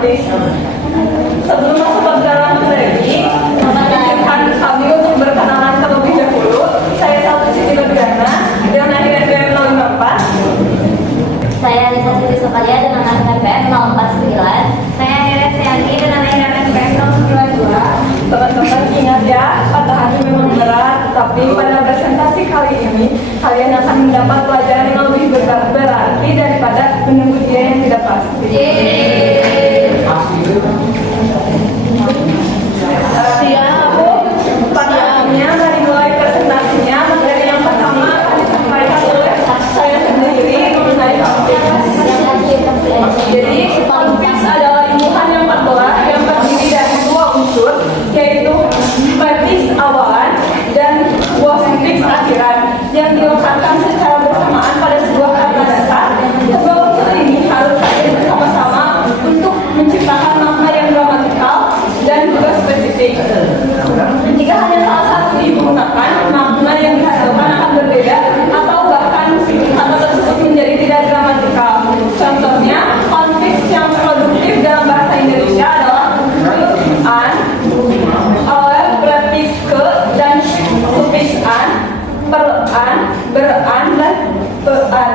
gramatis. Sebelum masuk pelajaran lagi, izinkan kami untuk berkenalan terlebih dahulu. Saya Salma Siti Nurdiana dengan NIM BM 054. Saya Lisa Siti Sokalia dengan NIM BM 049. Saya Neres Yanti dengan NIM BM 092. Teman-teman ingat ya, patah hati memang berat, tapi pada presentasi kali ini kalian akan mendapat pelajaran yang lebih berarti daripada menunggu dia yang tidak pasti. Siap, Bu. Pada akhirnya dari mulai presentasinya, materi yang pertama akan disampaikan oleh saya sendiri mengenai konflik. Jadi konflik adalah imbuhan yang terbelah yang terdiri dari dua unsur, yaitu prefix awalan dan buah sufiks akhiran yang dilengkapkan secara bersamaan pada sebuah kata dasar. Kedua unsur ini harus hadir bersama-sama untuk menciptakan makna yang gramatikal dan juga spesifik. Jika hanya salah satu digunakan, makna yang dihasilkan akan berbeda atau bahkan kata tersebut menjadi tidak gramatikal. Contohnya, konfiks yang produktif dalam bahasa Indonesia adalah an oleh prefix ke dan sufiks an, beran, dan peran.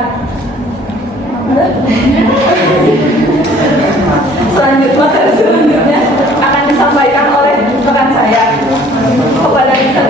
Selanjutnya akan disampaikan oleh rekan saya kepada Lisa.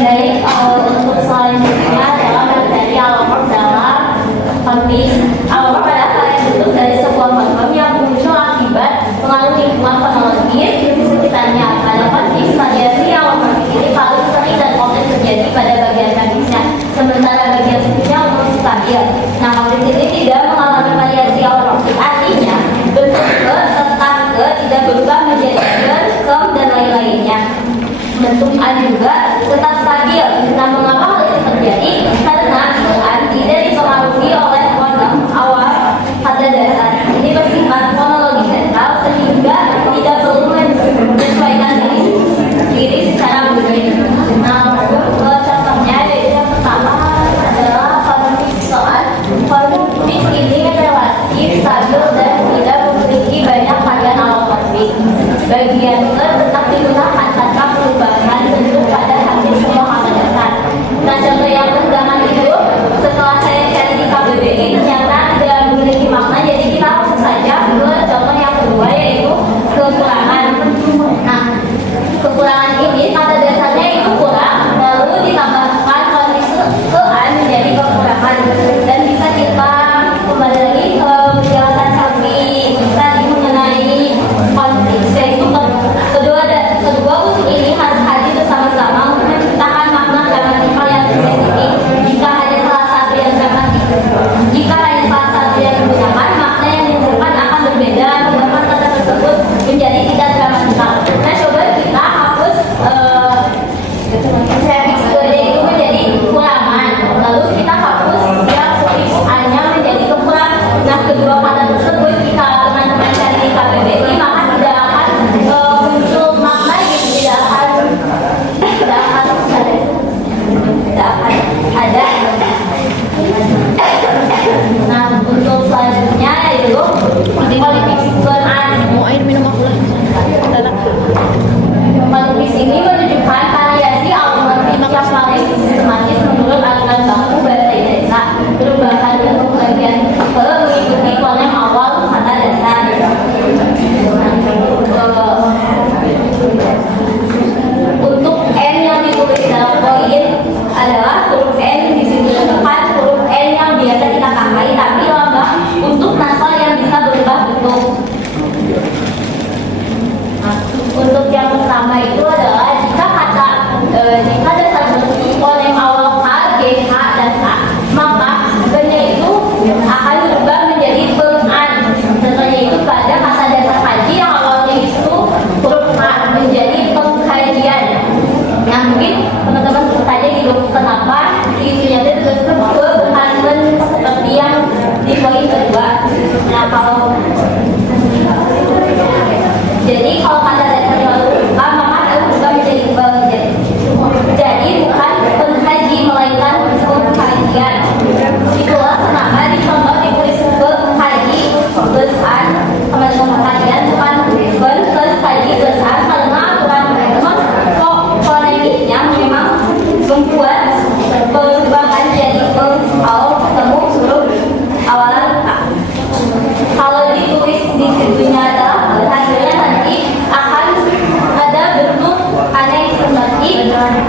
Baik, untuk selanjutnya adalah materi al-work dalam konflik. Al-work adalah karya bentuk dari sebuah konflik yang muncul akibat pengaruh lingkungan kronologis di sekitarnya. Pada konflik, variasi al-work ini paling sering dan kompleks terjadi pada bagian konfliknya, sementara bagian sufiksnya umum stabil. Nah, konflik ini tidak mengalami variasi al-work, artinya bentuk ke tetap ke tidak berubah menjadi ke dan lain-lainnya. Bentuk an juga tetap stabil. Nah, mengapa hal itu terjadi? Karena an tidak dipengaruhi oleh kodam awal pada dasar. Ini bersifat monologi sentral sehingga tidak perlu menyesuaikan diri secara budaya. Nah, contohnya yaitu yang pertama adalah konflik soal. Konflik ini relatif stabil dan tidak memiliki banyak varian awal konflik. Bagian ke tetap digunakan tanpa perubahan bentuk pada hampir semua kata dasar. Nah, contoh yang pertama itu setelah saya cari di KBBI ternyata tidak memiliki makna, jadi kita langsung saja ke contoh yang kedua yaitu kekurangan. Nah, kekurangan ini kata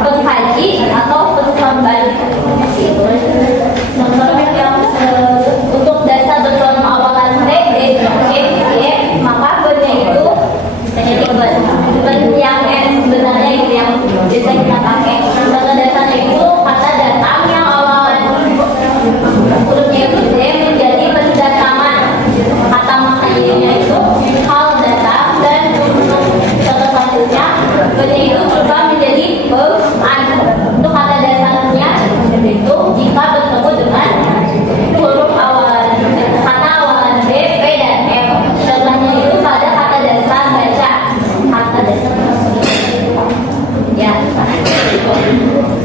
pengkaji atau pengkembali. Contoh yang untuk dasar bentukan awalan B, D, E, Y, maka bennya itu jadi ben yang sebenarnya itu yang bisa kita pakai. Contoh dasarnya itu kata datang yang awalan hurufnya itu D menjadi pendatangan. Kata maknanya itu hal datang, dan untuk contoh selanjutnya bennya itu berubah menjadi an. Untuk kata dasarnya itu jika bertemu dengan huruf awalan kata awalan B, P, dan F. Contohnya itu pada kata dasar baca. Kata dasar ya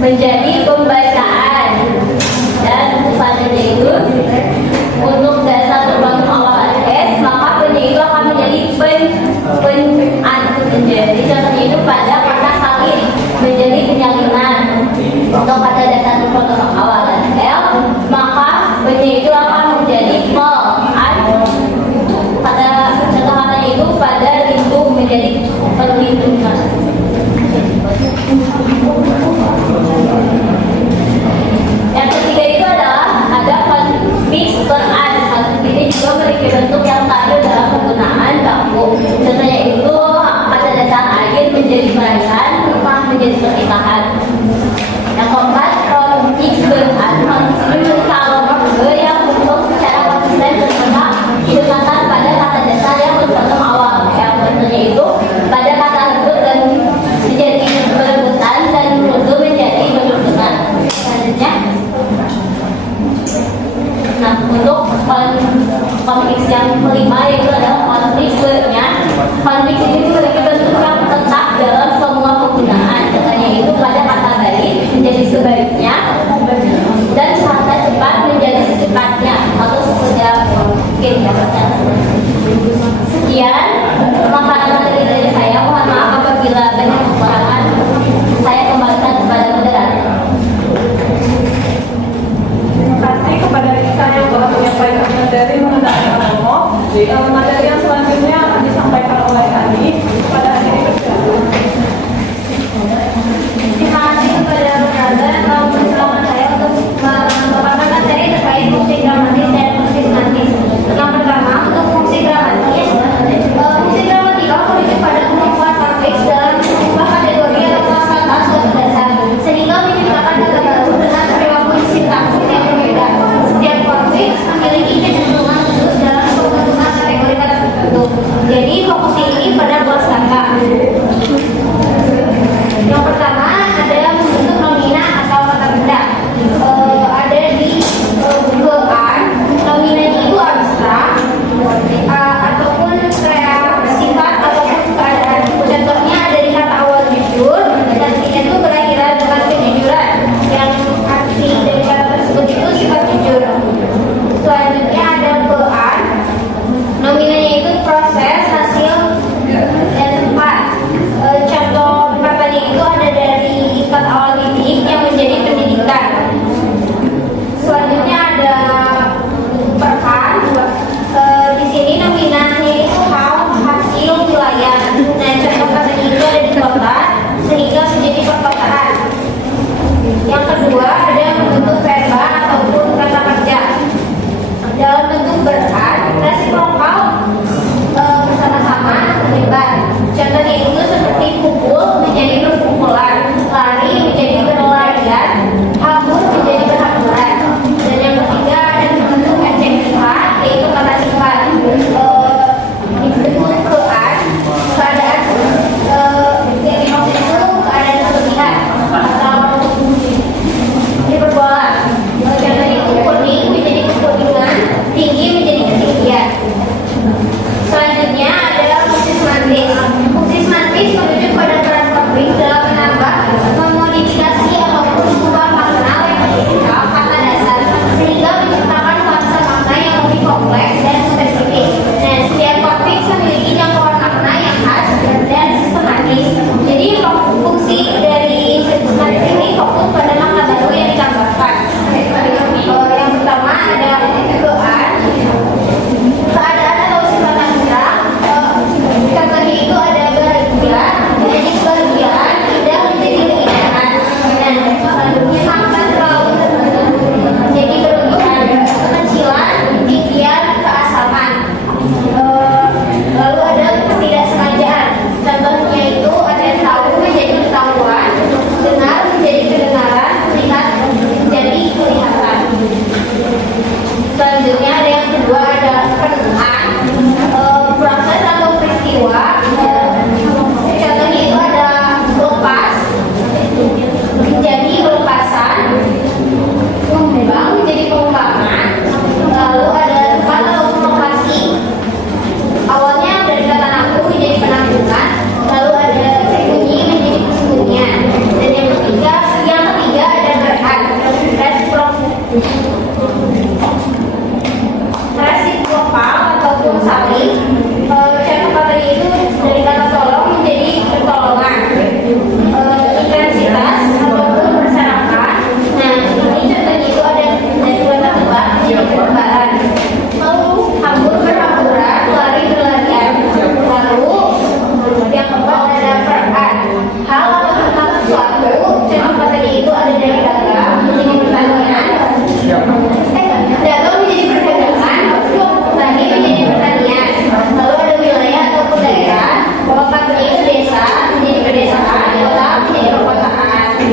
menjadi pembacaan, dan selanjutnya itu untuk dasar berbangun awalan S, maka pennya itu akan menjadi pen-an. Jadi contohnya itu pada kata salin menjadi penyalinan. Untuk kata dasar berbangun awalan L, maka pennya itu akan menjadi pel-an. Pada contoh katanya itu pada lindung menjadi perlindungan. Yang ketiga itu adalah ada konflik Quran. Ini juga memiliki bentuk yang stabil dalam penggunaan baku. Contohnya itu kata dasar air menjadi barisan, rumah menjadi pernikahan. Yang keempat, konflik Quran. Konflik kalau yang bentuk secara konsisten bersama digunakan pada kata dasar yang berbentuk awal. Yang contohnya itu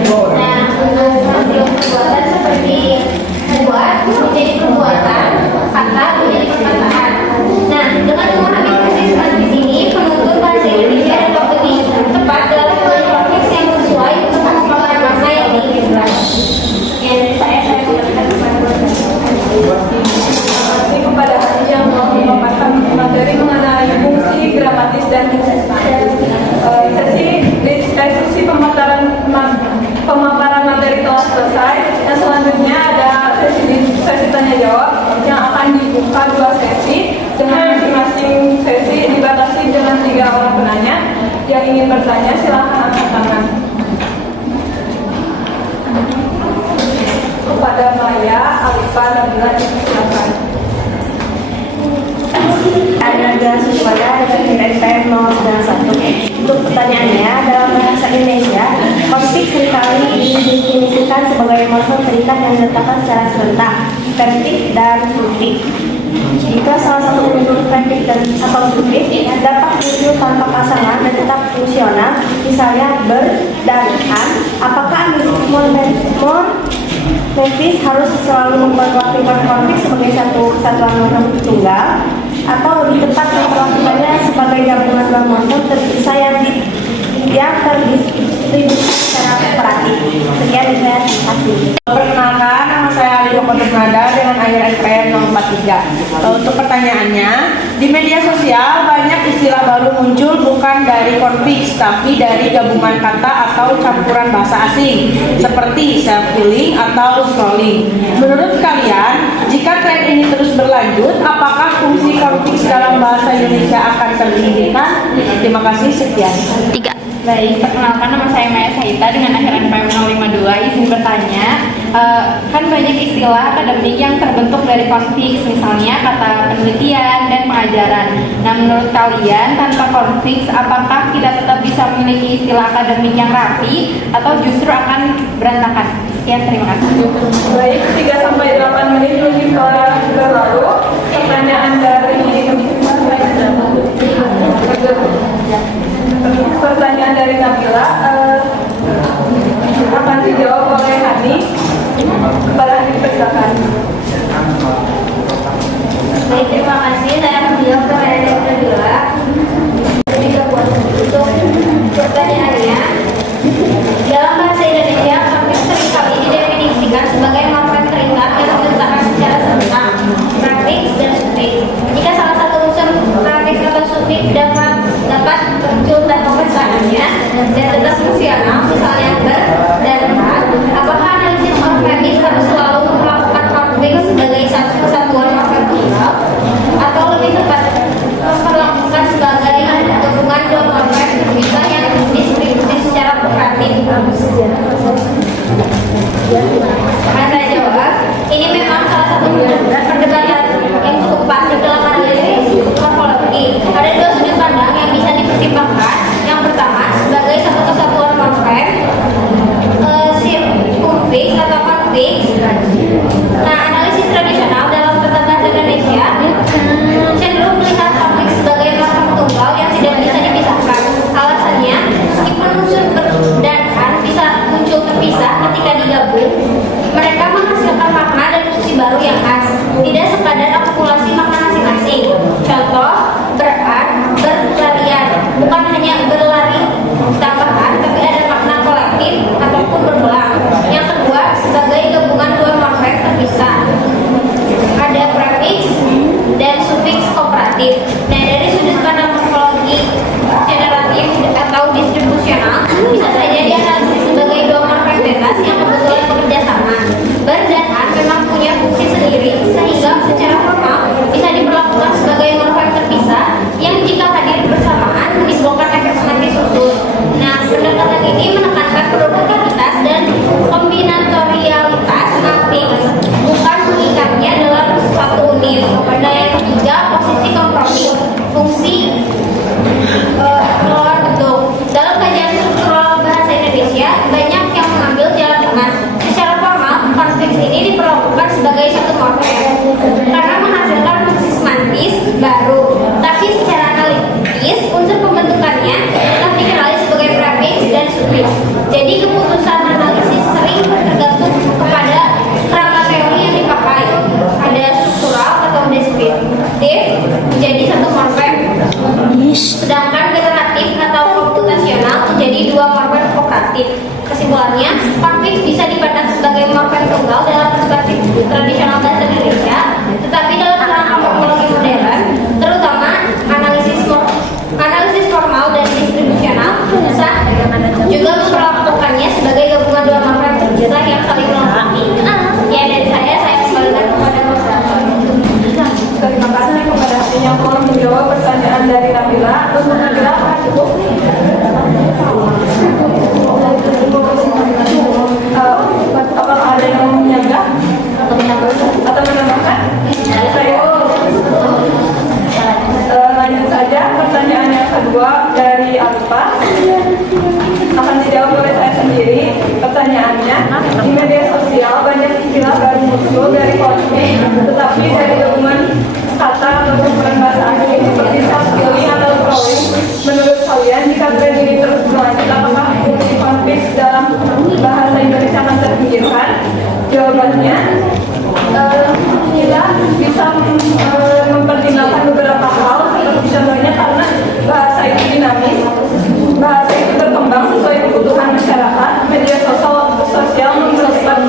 Nah, untuk perbuatan seperti membuat menjadi perbuatan, kata menjadi perkataan. Nah, dengan memahami fungsi semantis ini, penuntut bahasa Indonesia dapat lebih tepat dalam mengambil konteks yang sesuai untuk mengungkapkan makna yang diinginkan. Ya, dari saya mengucapkan Terima kasih kepada Hani yang telah memaparkan materi mengenai fungsi gramatis dan sesi pemaparan materi telah selesai. Dan selanjutnya ada sesi tanya jawab yang akan dibuka 2 sesi dengan masing-masing sesi dibatasi dengan 3 orang penanya. Yang ingin bertanya silakan angkat tangan. Kepada Maya, Alifa, Nabila, silakan. Ada siswanya dengan NPM 091. Untuk pertanyaannya, dalam bahasa Indonesia, konflik seringkali didefinisikan sebagai morfem terikat yang diletakkan secara serentak, prefik dan sufik. Jika salah satu unsur prefik dan atau sufik dapat muncul tanpa pasangan dan tetap fungsional, misalnya ber dan an, apakah morfis harus selalu memperlakukan konflik sebagai satu kesatuan morfem tunggal, atau lebih tepat memperlakukannya sebagai gabungan dua morfem terpisah yang terdistribusi secara kooperatif. Sekian dari saya, terima kasih. Perkenalkan, nama saya Ali Nada dengan akhir NPM 043. Untuk pertanyaannya, di media sosial banyak istilah baru muncul bukan dari konflik, tapi dari gabungan kata atau campuran bahasa asing, seperti self-healing atau scrolling. Menurut kalian, jika tren ini terus berlanjut, apakah fungsi konflik dalam bahasa Indonesia akan terhentikan? Terima kasih, sekian. Baik, perkenalkan nama saya Maya Saita dengan akhir NPM 052. Izin bertanya, kan banyak istilah akademik yang terbentuk dari konflik, misalnya kata penelitian dan pengajaran. Nah, menurut kalian tanpa konflik, apakah kita tetap bisa memiliki istilah akademik yang rapi atau justru akan berantakan? Sekian, terima kasih. Baik, 3-8 menit lebih berlalu. Pertanyaan dari Nabila akan dijawab oleh Hani. Kepada Hani, persilakan. Baik, terima kasih. Saya akan menjawab pertanyaan dari Nabila. Untuk pertanyaannya, dalam bahasa Indonesia, konflik seringkali didefinisikan sebagai morfem terikat yang diletakkan secara serentak, prefix dan sufiks. Jika salah satu unsur prefix atau sufiks dapat muncul tanpa pasangannya dan tetap fungsional, misalnya ber dan an, apakah analisis morfemis harus selalu melakukan konflik sebagai satu kesatuan morfem tunggal, atau lebih tepat memperlakukan sebagai gabungan dua morfem terpisah yang distribusi secara kooperatif? Saya jawab, ini memang salah satu perdebatan yang cukup pasif dalam analisis morfologi. Ada 2 sudut pandang yang bisa dipertimbangkan. Yang pertama, sebagai satu kesatuan morfem, sirkumfix atau konfix. Nah, analisis tradisional dalam tata bahasa Indonesia cenderung melihat konflik sebagai morfem tunggal yang tidak bisa dipisahkan. Alasannya, meskipun unsur ber dan an bisa muncul terpisah ketika digabung, mereka menghasilkan makna dan fungsi baru yang khas, tidak sekadar akumulasi makna masing-masing. Contoh, beran, berlarian, bukan hanya berlari tambahan, tapi ada makna kolektif ataupun berulang. Yang kedua, sebagai gabungan dua morfem terpisah, ada prefix dan sufiks kooperatif. Nah, dari sudut pandang morfologi generatif atau distribusional, bisa saja dianalisis sebagai dua morfem bebas yang kebetulan bekerja sama. Ber dan an memang punya fungsi sendiri, sehingga secara formal bisa diperlakukan sebagai morfem terpisah yang jika hadir bersamaan menimbulkan efek semantis khusus. Nah, pendekatan ini menekankan produktivitas dan kombinatorialitas nafix, bukan mengikatnya dalam satu unit. Dan yang ketiga, posisi kompromi, fungsi pengelola bentuk. Dalam kajian struktural bahasa Indonesia, banyak yang mengambil jalan tengah. Secara formal, konflik ini diperlakukan sebagai satu morfem karena menghasilkan fungsi semantis baru. Tapi secara analitis, unsur pembentukannya tetap dikenali sebagai prefix dan sufiks. Jadi keputusan analisis sering tergantung kepada kerangka teori yang dipakai. Ada struktural atau deskriptif menjadi satu morfem, sedangkan generatif atau komputasional menjadi dua morfem kooperatif. Kesimpulannya, konflik bisa dipandang sebagai morfem tunggal dalam perspektif tradisional bahasa Indonesia, tetapi dalam kerangka morfologi modern, terutama analisis formal dan distribusional, bisa juga memperlakukannya sebagai gabungan dua morfem terpisah yang saling melengkapi. Ya, dari saya kembalikan kepada moderator. Terima kasih kepada yang telah menjawab pertanyaan dari Nabila. Untuk Nabila, apakah cukup? Apakah ada yang mau menyanggah atau menambahkan? Lanjut saja pertanyaan yang kedua dari Alfa. Akan dijawab oleh saya sendiri. Pertanyaannya, di media sosial banyak istilah baru muncul dari konflik, tetapi dari gabungan kata atau kumpulan bahasa asing seperti self-healing atau drawing. Menurut kalian, jika tren ini terus berlanjut, apakah fungsi konflik dalam bahasa Indonesia akan terpinggirkan? Jawabannya, kita bisa mempertimbangkan beberapa hal, seperti contohnya karena bahasa itu dinamis, bahasa itu berkembang sesuai kebutuhan masyarakat, media sosial mempercepat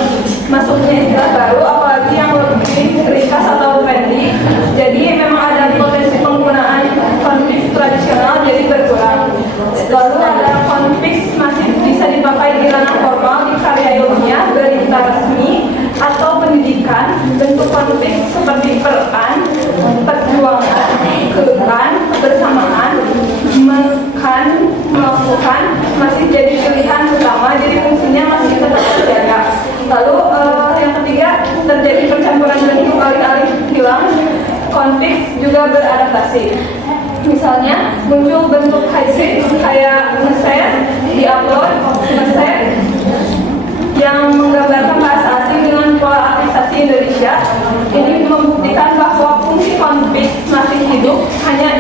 masuknya istilah baru, apalagi yang lebih ringkas atau trendy. Jadi memang ada potensi penggunaan konflik tradisional jadi berkurang. Lalu ada konflik masih bisa dipakai di ranah formal, di karya ilmiah, berita resmi, atau pendidikan. Bentuk konflik seperti peran, perjuangan, kekan, kebersamaan, melakukan masih jadi pilihan utama, jadi fungsinya masih tetap terjaga. Lalu yang ketiga, terjadi percampuran bentuk alih-alih hilang, konflik juga beradaptasi. Misalnya muncul bentuk hybrid kayak nge-share, di-upload, nge-share yang menggambarkan bahasa asing dengan pola artisasi Indonesia. Ini membuktikan bahwa fungsi konflik masih hidup, hanya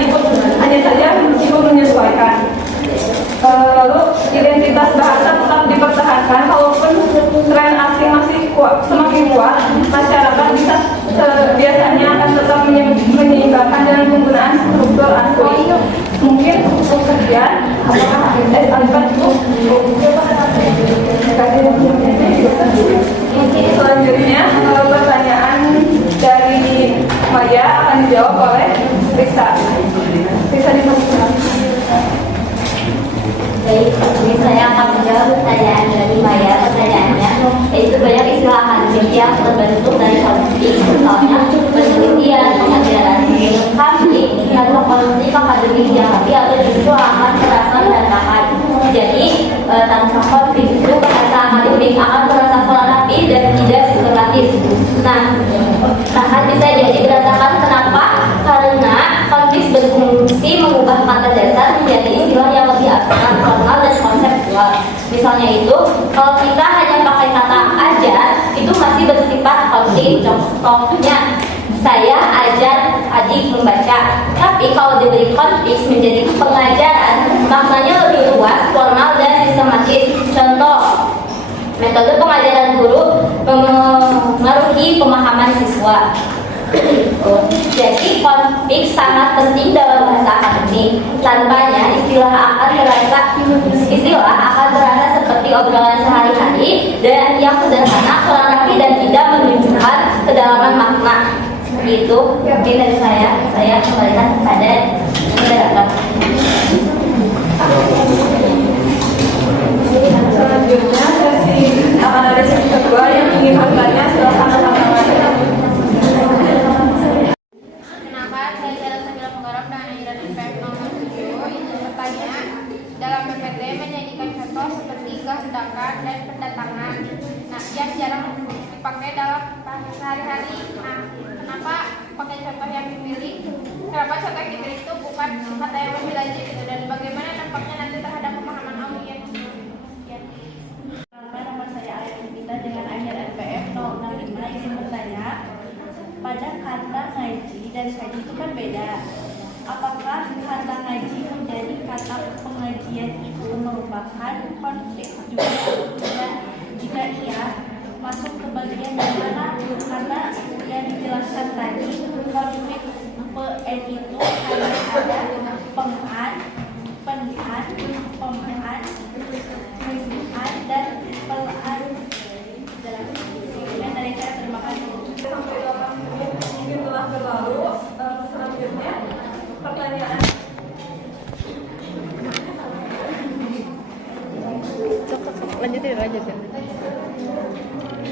saja ikut menyesuaikan. Lalu identitas bahasa tetap dipertahankan, walaupun tren asing masih semakin kuat, masyarakat bisa biasanya akan tetap menyeimbangkan dengan penggunaan struktur asli. Mungkin sekian. Selanjutnya pertanyaan dari Maya akan dijawab oleh Risa. Risa dipersilakan. Baik, ini saya akan menjawab pertanyaan dari Maya. Pertanyaannya, yaitu banyak istilah akademik yang terbentuk dari konflik, misalnya penelitian, pengajaran, konflik, atau konflik akademik yang rapi atau justru akan terasa berantakan. Jadi, tanpa konflik itu bahasa akademik akan terasa kurang rapi dan tidak sistematis. Nah, bisa jadi berantakan. Kenapa? Karena konflik berfungsi mengubah kata dasar menjadi istilah yang lebih abstrak, formal, dan konseptual. Misalnya itu, kalau kita hanya pakai kata aja, itu masih bersifat konflik. Contohnya, saya ajar adik membaca. Tapi kalau diberi konflik menjadi pengajaran, maknanya lebih luas, formal, dan sistematis. Contoh, metode pengajaran guru memengaruhi pemahaman siswa. Jadi konflik sangat penting dalam bahasa akademik. Tanpanya istilah akan terasa seperti obrolan sehari-hari dan yang sederhana, kurang rapi, dan tidak menunjukkan kedalaman makna. Itu mungkin dari saya kembalikan kepada moderator. Selanjutnya akan ada sesi kedua yang ingin bertanya, silakan angkat tangan. Kenapa saya Jalan Sambil Menggarap dengan Airan IPM nomor 7? Izin bertanya, dalam PPT menyajikan contoh seperti kehendakan dan pendatangan. Nah, yang jarang dipakai dalam sehari-hari. Nah, kenapa pakai contoh yang dipilih? Kenapa contoh yang dipilih itu bukan kata yang lebih lanjut gitu? Dan bagaimana dampaknya nanti terhadap pemahaman audiens? Nama saya Airin Pita dengan akhir NPM 065. Izin bertanya, pada kata ngaji dan kaji itu kan beda. Apakah kata ngaji menjadi kata pengajian itu merupakan konflik juga jika ia masuk ke bagian yang mana, karena yang dijelaskan tadi konflik PN itu hanya ada pemahan, penihan, pemahan, dan pelaan. Sekian dari saya, terima kasih. Sampai 8 menit mungkin telah berlalu. Selanjutnya pertanyaan. Lanjutin.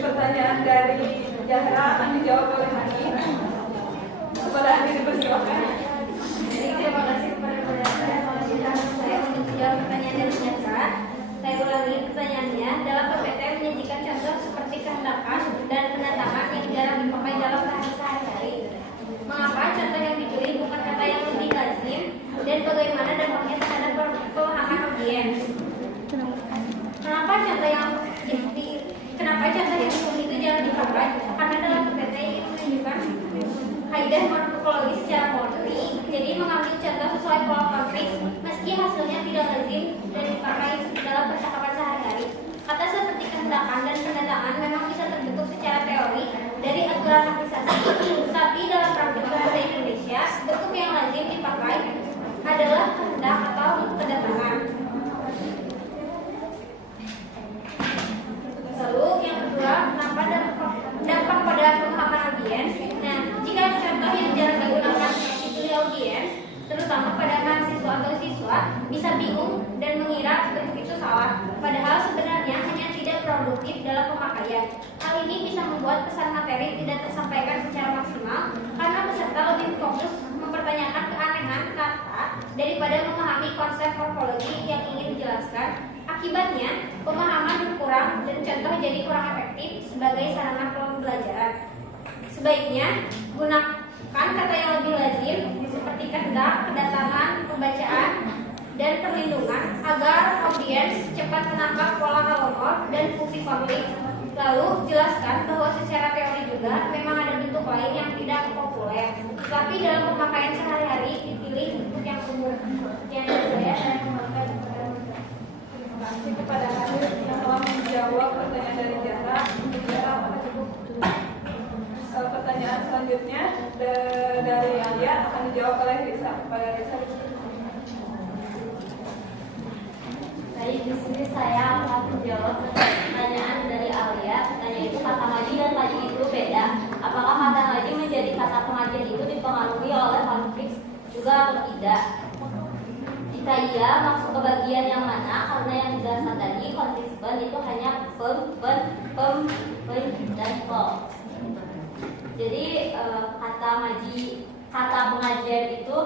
Pertanyaan dari Zahra akan dijawab oleh Hani. Kepada Hani dipersilakan. Terima kasih kepada saya untuk menjawab pertanyaan dari Zahra. Saya ulangi pertanyaannya. Dalam PPT menyajikan contoh seperti kehendakan dan pendatangan yang jarang dipakai dalam bahasa sehari-hari. Mengapa contoh yang dipilih bukan kata yang lebih lazim dan bagaimana dampaknya terhadap pemahaman audiens? Kenapa contoh yang dipilih itu jarang dipakai? Karena dalam PPT ini menunjukkan kaidah morfologis secara murni, jadi mengambil contoh sesuai pola konteks, meski hasilnya tidak lazim dan dipakai dalam percakapan sehari-hari. Kata seperti kehendakan dan pendatangan memang bisa terbentuk secara teori dari aturan aksesasi, tapi dalam praktik bahasa Indonesia, bentuk yang lazim dipakai adalah kehendak atau kedatangan. Lalu yang kedua, kenapa dampak pada pemahaman audiens? Nah, jika contoh yang jarang digunakan dipilih audiens, terutama pada mahasiswa atau siswa, bisa bingung dan mengira bentuk itu salah, padahal sebenarnya hanya tidak produktif dalam pemakaian. Hal ini bisa membuat pesan materi tidak tersampaikan secara maksimal karena peserta lebih fokus mempertanyakan keanehan kata daripada memahami konsep morfologi yang ingin dijelaskan. Akibatnya, pemahaman berkurang dan contoh jadi kurang efektif sebagai sarana pembelajaran. Sebaiknya, gunakan kata yang lebih lazim seperti kehendak, kedatangan, pembacaan, dan perlindungan agar audiens cepat menangkap pola halomorf dan fungsi konflik. Lalu, jelaskan bahwa secara teori juga memang ada bentuk lain yang tidak populer, tapi dalam pemakaian sehari-hari dipilih bentuk yang umum. Yang saya kembalikan kepada Terima kasih kepada Hani yang telah menjawab pertanyaan dari Zahra. Apakah cukup? Pertanyaan selanjutnya dari Alia akan dijawab oleh Risa. Kepada Risa. Baik, di sini saya akan menjawab pertanyaan dari Alia. Pertanyaan itu kata ngaji dan ngaji itu beda. Apakah kata ngaji menjadi kata pengajian itu dipengaruhi oleh konflik juga atau tidak? Jika iya, masuk ke bagian yang mana? Karena yang dijelaskan tadi konflik itu hanya pem, dan pem. Jadi kata pengajian itu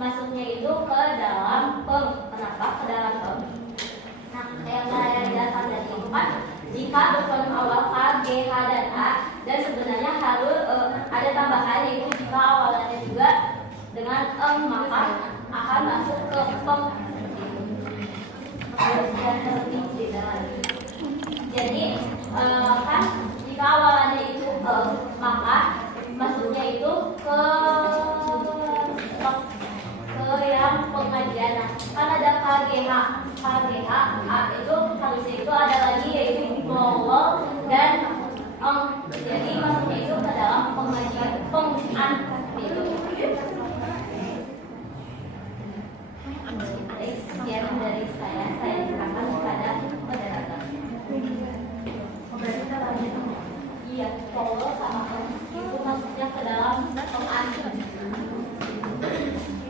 masuknya itu ke dalam pem. Kenapa ke dalam pem? Nah, yang saya jelaskan tadi itu kan jika bertemu awal K, G, H, dan A, dan sebenarnya harus ada tambahan yaitu jika awalnya juga dengan maka akan masuk ke pem. Jadi kan jika awalnya itu maka masuknya itu ke yang pengajian. Kan ada KGH, A itu harusnya itu ada lagi yaitu global dan jadi masuknya itu ke dalam pengajian pengan itu. Sekian dari saya serahkan kepada moderator. Iya, kalau sama itu masuknya ke dalam pengan.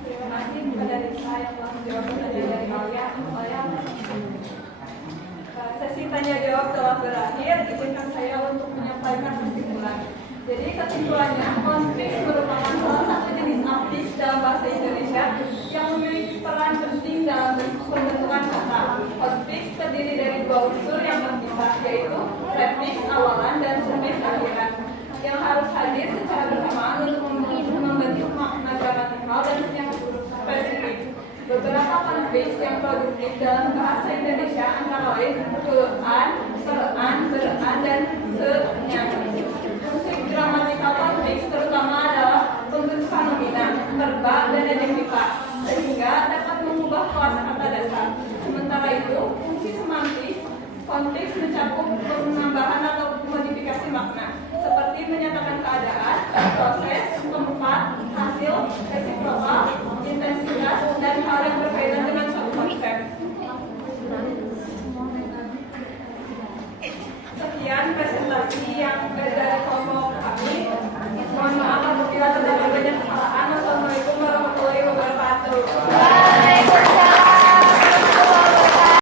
Terima kasih kepada Risa yang telah menjawab pertanyaan dari Alia. Sesi tanya jawab telah berakhir. Izinkan saya untuk menyampaikan kesimpulan. Jadi kesimpulannya, konflik merupakan salah satu jenis artis dalam bahasa Indonesia yang memiliki peran penting dalam pembentukan kata. Konflik terdiri dari dua unsur yang terpisah, yaitu prefiks awalan dan sufiks akhiran, yang harus hadir secara bersamaan untuk membentuk makna gramatikal dan yang spesifik. Beberapa konflik yang produktif dalam bahasa Indonesia antara lain keluhan, peran, beran, dan se-nya. Fungsi gramatikal konflik terutama adalah pembentukan nomina, verba, dan adjektiva, sehingga dapat mengubah kelas kata dasar. penambahan atau modifikasi makna, seperti menyatakan keadaan, proses,